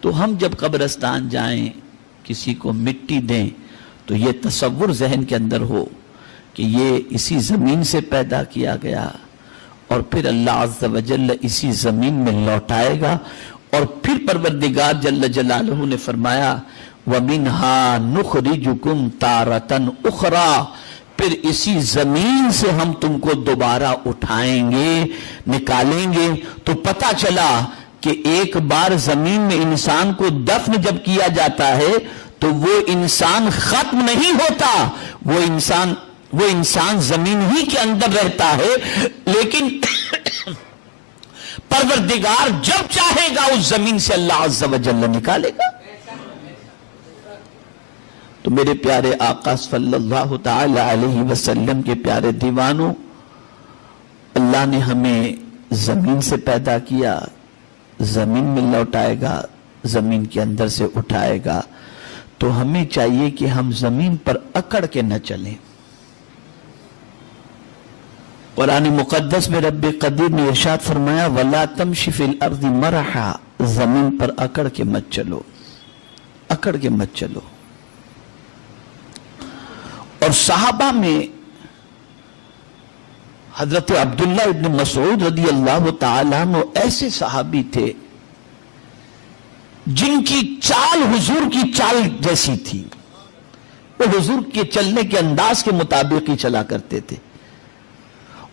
تو ہم جب قبرستان جائیں کسی کو مٹی دیں تو یہ تصور ذہن کے اندر ہو کہ یہ اسی زمین سے پیدا کیا گیا اور پھر اللہ عز و جل اسی زمین میں لوٹائے گا، اور پھر پروردگار جل جلالہ نے فرمایا وَمِنْهَا نُخْرِجُكُمْ تَارَةً أُخْرَى، پھر اسی زمین سے ہم تم کو دوبارہ اٹھائیں گے، نکالیں گے۔ تو پتہ چلا کہ ایک بار زمین میں انسان کو دفن جب کیا جاتا ہے تو وہ انسان ختم نہیں ہوتا، وہ انسان زمین ہی کے اندر رہتا ہے، لیکن پروردگار جب چاہے گا اس زمین سے اللہ عز و جل نکالے گا۔ تو میرے پیارے آقا صلی اللہ تعالی علیہ وسلم کے پیارے دیوانوں، اللہ نے ہمیں زمین سے پیدا کیا، زمین میں لوٹائے گا، زمین کے اندر سے اٹھائے گا، تو ہمیں چاہیے کہ ہم زمین پر اکڑ کے نہ چلیں۔ قرآن مقدس میں رب قدیر نے ارشاد فرمایا وَلَا تَمْشِ فِي الْأَرْضِ مَرَحًا، زمین پر اکڑ کے مت چلو، اکڑ کے مت چلو۔ اور صحابہ میں حضرت عبداللہ ابن مسعود رضی اللہ تعالیٰ عنہ ایسے صحابی تھے جن کی چال حضور کی چال جیسی تھی، وہ حضور کے چلنے کے انداز کے مطابق ہی چلا کرتے تھے۔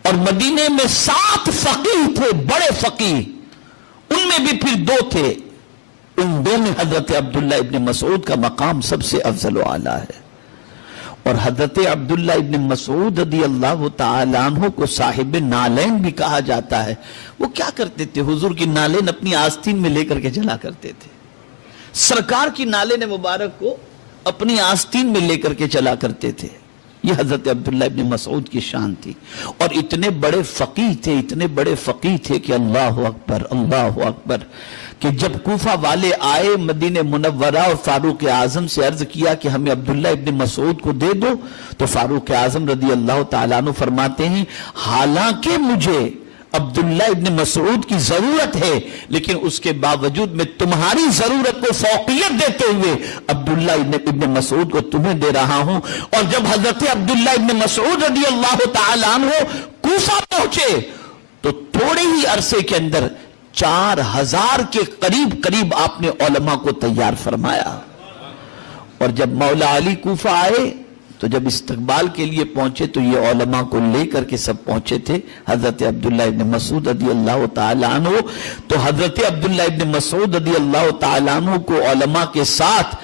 اور مدینے میں 7 فقیہ تھے، بڑے فقیہ، ان میں بھی پھر 2 تھے، ان 2 میں حضرت عبداللہ ابن مسعود کا مقام سب سے افضل و اعلیٰ ہے۔ اور حضرت عبداللہ ابن مسعود رضی اللہ تعالیٰ عنہ کو صاحب نالین بھی کہا جاتا ہے۔ وہ کیا کرتے تھے؟ حضور کی نالین اپنی آستین میں لے کر کے چلا کرتے تھے، سرکار کی نالین مبارک کو اپنی آستین میں لے کر کے چلا کرتے تھے۔ یہ حضرت عبداللہ ابن مسعود کی شان تھی، اور اتنے بڑے فقیہ تھے، اتنے بڑے فقیہ تھے کہ اللہ اکبر اللہ اکبر، کہ جب کوفہ والے آئے مدینہ منورہ اور فاروق اعظم سے عرض کیا کہ ہمیں عبداللہ ابن مسعود کو دے دو، تو فاروق اعظم رضی اللہ تعالیٰ عنہ فرماتے ہیں حالانکہ مجھے عبداللہ ابن مسعود کی ضرورت ہے، لیکن اس کے باوجود میں تمہاری ضرورت کو فوقیت دیتے ہوئے عبداللہ ابن مسعود کو تمہیں دے رہا ہوں۔ اور جب حضرت عبداللہ ابن مسعود رضی اللہ تعالیٰ عنہ کوفہ پہنچے تو تھوڑے ہی عرصے کے اندر 4000 کے قریب آپ نے علماء کو تیار فرمایا۔ اور جب مولا علی کوفہ آئے تو جب استقبال کے لیے پہنچے تو یہ علماء کو لے کر کے سب پہنچے تھے، حضرت عبداللہ ابن مسعود رضی اللہ تعالیٰ عنہ۔ تو حضرت عبداللہ ابن مسعود رضی اللہ تعالیٰ عنہ کو علماء کے ساتھ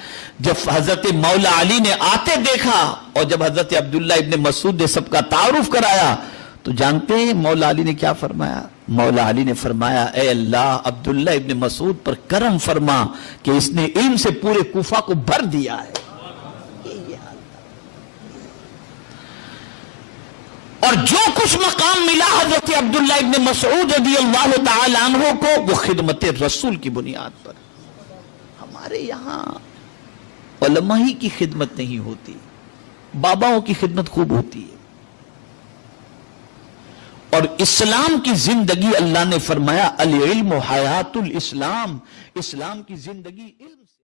جب حضرت مولا علی نے آتے دیکھا، اور جب حضرت عبداللہ ابن مسعود نے سب کا تعارف کرایا، تو جانتے ہیں مولا علی نے کیا فرمایا؟ مولا علی نے فرمایا اے اللہ عبداللہ ابن مسعود پر کرم فرما کہ اس نے علم سے پورے کوفہ کو بھر دیا ہے۔ اور جو کچھ مقام ملا حضرت عبداللہ ابن مسعود رضی اللہ تعالیٰ عنہ کو، وہ خدمت رسول کی بنیاد پر۔ ہمارے یہاں علماء ہی کی خدمت نہیں ہوتی، باباؤں کی خدمت خوب ہوتی ہے۔ اور اسلام کی زندگی اللہ نے فرمایا العلم حیات الاسلام، اسلام کی زندگی علم